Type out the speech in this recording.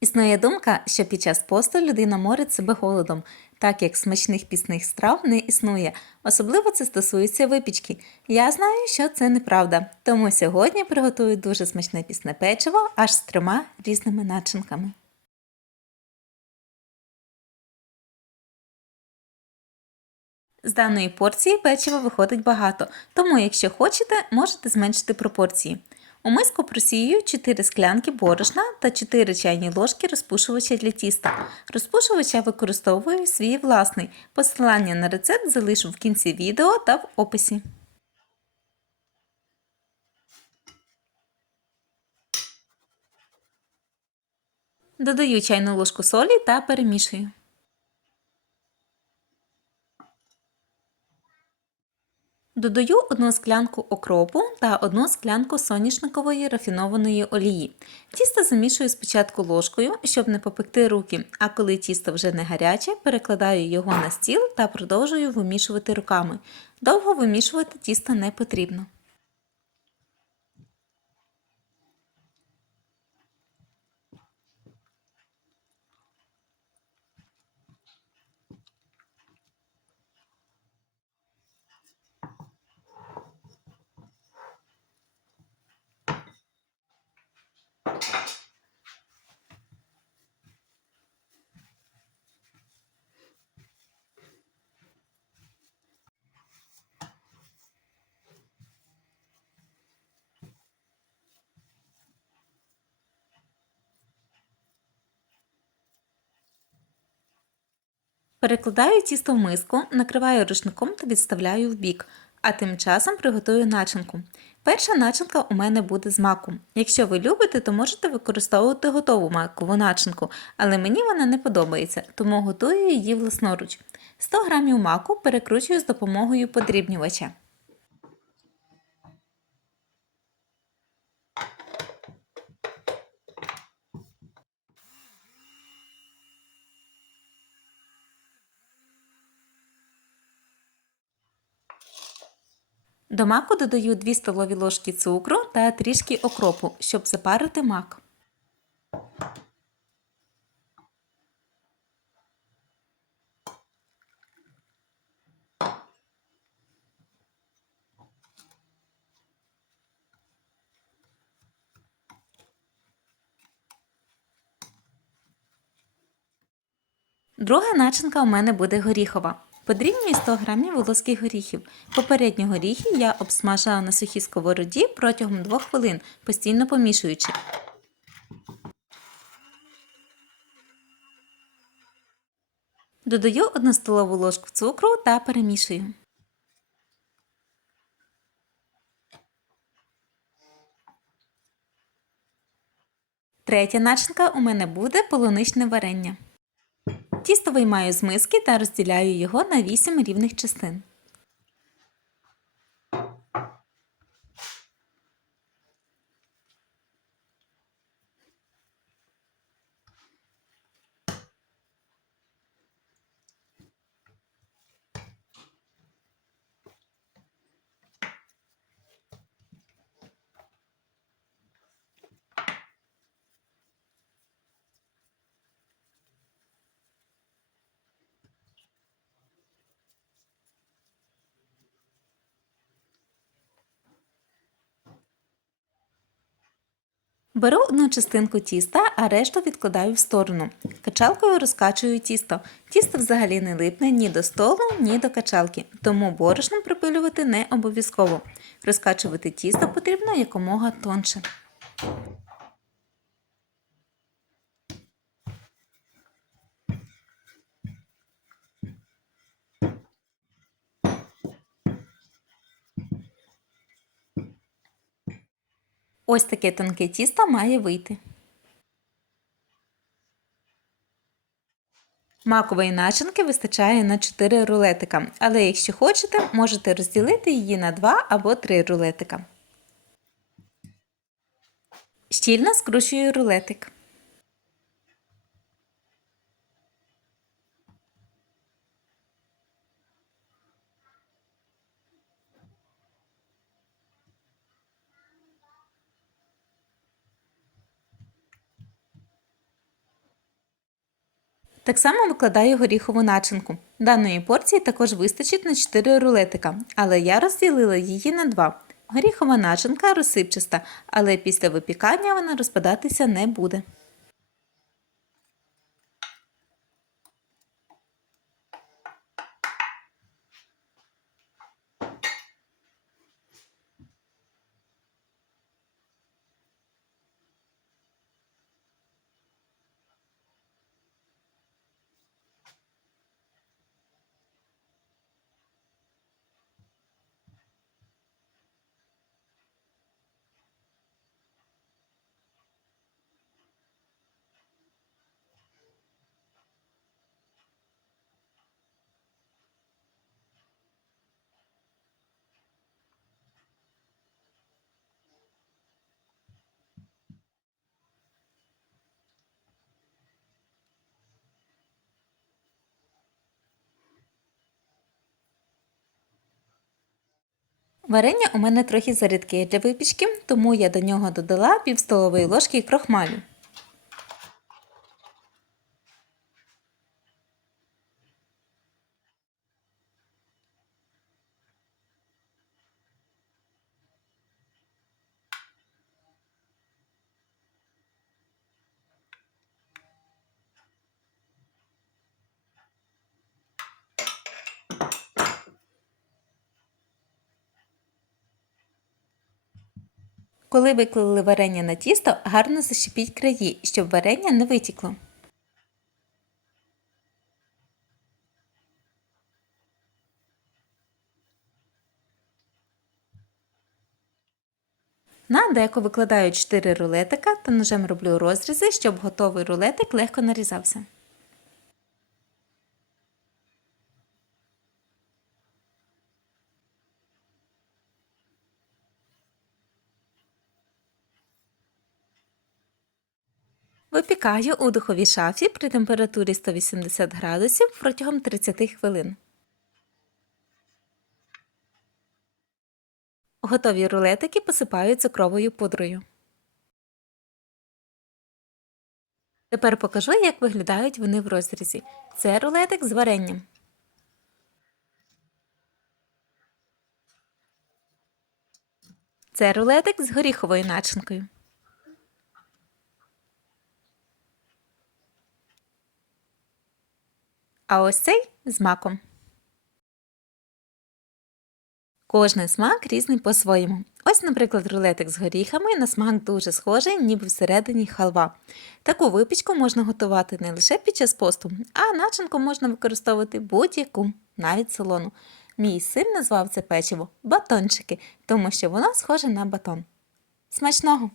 Існує думка, що під час посту людина морить себе голодом, так як смачних пісних страв не існує. Особливо це стосується випічки. Я знаю, що це неправда, тому сьогодні приготую дуже смачне пісне печиво аж з трьома різними начинками. З даної порції печива виходить багато, тому якщо хочете, можете зменшити пропорції. У миску просію 4 склянки борошна та 4 чайні ложки розпушувача для тіста. Розпушувач я використовую свій власний. Посилання на рецепт залишу в кінці відео та в описі. Додаю чайну ложку солі та перемішую. Додаю одну склянку окропу та одну склянку соняшникової рафінованої олії. Тісто замішую спочатку ложкою, щоб не попекти руки, а коли тісто вже не гаряче, перекладаю його на стіл та продовжую вимішувати руками. Довго вимішувати тісто не потрібно. Перекладаю тісто в миску, накриваю рушником та відставляю в бік, а тим часом приготую начинку. Перша начинка у мене буде з маку. Якщо ви любите, то можете використовувати готову макову начинку, але мені вона не подобається, тому готую її власноруч. 100 г маку перекручую з допомогою подрібнювача. До маку додаю 2 столові ложки цукру та трішки окропу, щоб запарити мак. Друга начинка у мене буде горіхова. Подрібнюю 100 г волоських горіхів. Попередні горіхи я обсмажала на сухій сковороді протягом 2 хвилин, постійно помішуючи. Додаю 1 столову ложку цукру та перемішую. Третя начинка у мене буде полуничне варення. Тісто виймаю з миски та розділяю його на 8 рівних частин. Беру одну частинку тіста, а решту відкладаю в сторону. Качалкою розкачую тісто. Тісто взагалі не липне ні до столу, ні до качалки, тому борошном припилювати не обов'язково. Розкачувати тісто потрібно якомога тонше. Ось таке тонке тісто має вийти. Макової начинки вистачає на 4 рулетика, але якщо хочете, можете розділити її на 2 або 3 рулетика. Щільно скручую рулетик. Так само викладаю горіхову начинку. Даної порції також вистачить на 4 рулетика, але я розділила її на 2. Горіхова начинка розсипчаста, але після випікання вона розпадатися не буде. Варення у мене трохи зарідке для випічки, тому я до нього додала пів столової ложки крохмалю. Коли виклали варення на тісто, гарно защепіть краї, щоб варення не витікло. На деко викладаю 4 рулетика та ножем роблю розрізи, щоб готовий рулетик легко нарізався. Випікаю у духовій шафі при температурі 180 градусів протягом 30 хвилин. Готові рулетики посипаю цукровою пудрою. Тепер покажу, як виглядають вони в розрізі. Це рулетик з варенням. Це рулетик з горіховою начинкою. А ось цей з маком. Кожний смак різний по-своєму. Ось, наприклад, рулетик з горіхами на смак дуже схожий, ніби всередині халва. Таку випічку можна готувати не лише під час посту, а начинку можна використовувати будь-яку, навіть солону. Мій син назвав це печиво батончики, тому що воно схоже на батон. Смачного!